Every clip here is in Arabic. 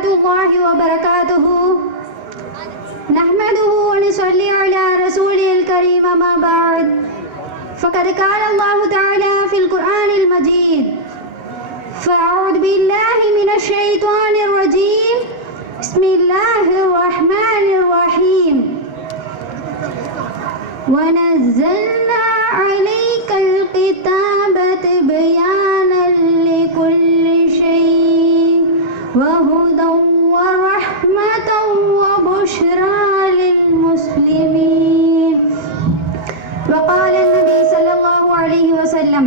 ورحمة الله وبركاته. نحمده ونصلي على رسوله الكريم ما بعد. فقد قال الله تعالى في القرآن المجيد: فأعوذ بالله من الشيطان الرجيم. بسم الله الرحمن الرحيم. ونزلنا عليك الكتاب بيانا لكل شيء وهدى ورحمة وبشرى للمسلمين. وقال النبي صلى الله عليه وسلم: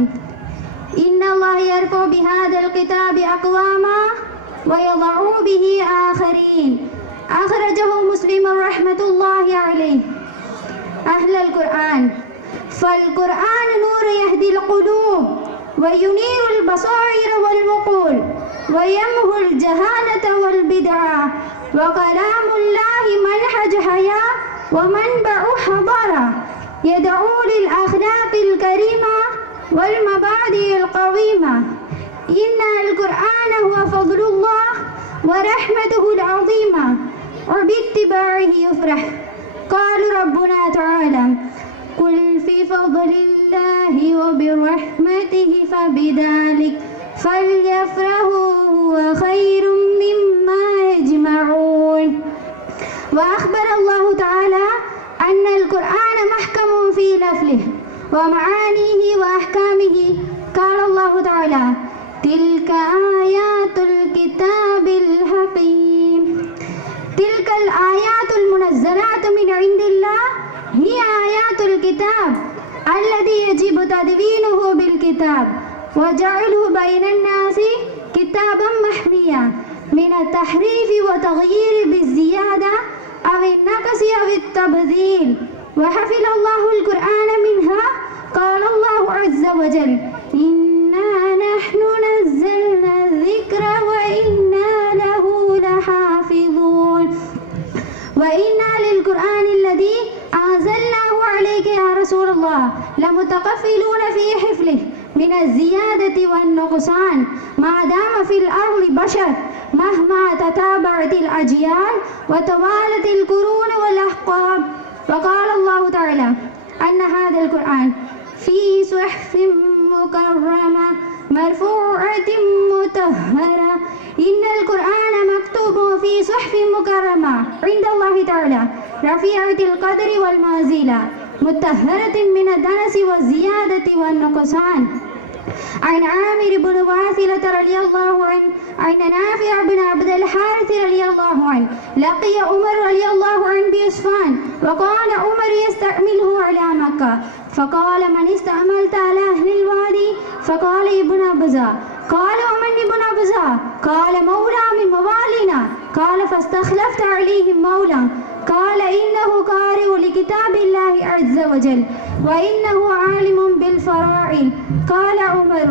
إن الله يرفع بهذا الكتاب أقواما ويضع به آخرين. أخرجه مسلم رحمة الله عليه. أهل القرآن، فالقرآن نور يهدي القلوب وينير البصائر والعقول ويمحو الجهالة والبدعة، وكلام الله منهج حياة ومنبع حضارة، يدعو للأخلاق الكريمة والمبادئ القويمة. إن القرآن هو فضل الله ورحمته العظيمة، وباتباعه يفرح. قال ربنا تعالى: قل في فضل الله وبرحمته فبذلك فليفرحوا هو خير مما يجمعون. وأخبر الله تعالى أن القرآن محكم في لفظه ومعانيه وأحكامه. قال الله تعالى: تلك آيات الكتاب الحكيم. تلك الآيات المنزلات من عند الله هي آيات الكتاب الذي يجب تدوينه بالكتاب وجعله بين الناس كتابا محميا من التحريف وتغيير بالزيادة أو النقص أو التبذير. وحفظ الله القرآن منها. قال الله عز وجل: إنا نحن نزلنا الذكر وإنا له لحافظون. وإنا للقرآن الذي أنزلناه عليك يا رسول الله لمتقفلون في حفظه من الزيادة والنقصان ما دام في الأرض بشر، مهما تتابعت الأجيال وتوالت القرون والأحقاب. وقال الله تعالى أن هذا القرآن في صحف مكرمة مرفوعة مطهرة. إن القرآن مكتوب في صحف مكرمة عند الله تعالى رفيعة القدر والمنزلة مطهرة من الدنس والزيادة والنقصان. عن عامر بن واثلة رضي الله عنه عن نافع بن عبد الحارث رضي الله عنه لقي عمر رضي الله عنه بأسفان، وقال عمر يستعمله على مكة، فقال: من استعملت على أهل الوادي؟ فقال: ابن أبزة. قال: ومن ابن أبزة؟ قال: مولى من موالينا. قال: فاستخلفت عليهم مولى. قال: إنه قارئ لكتاب الله عز وجل وإنه عالم بالفرائض. قال عمر: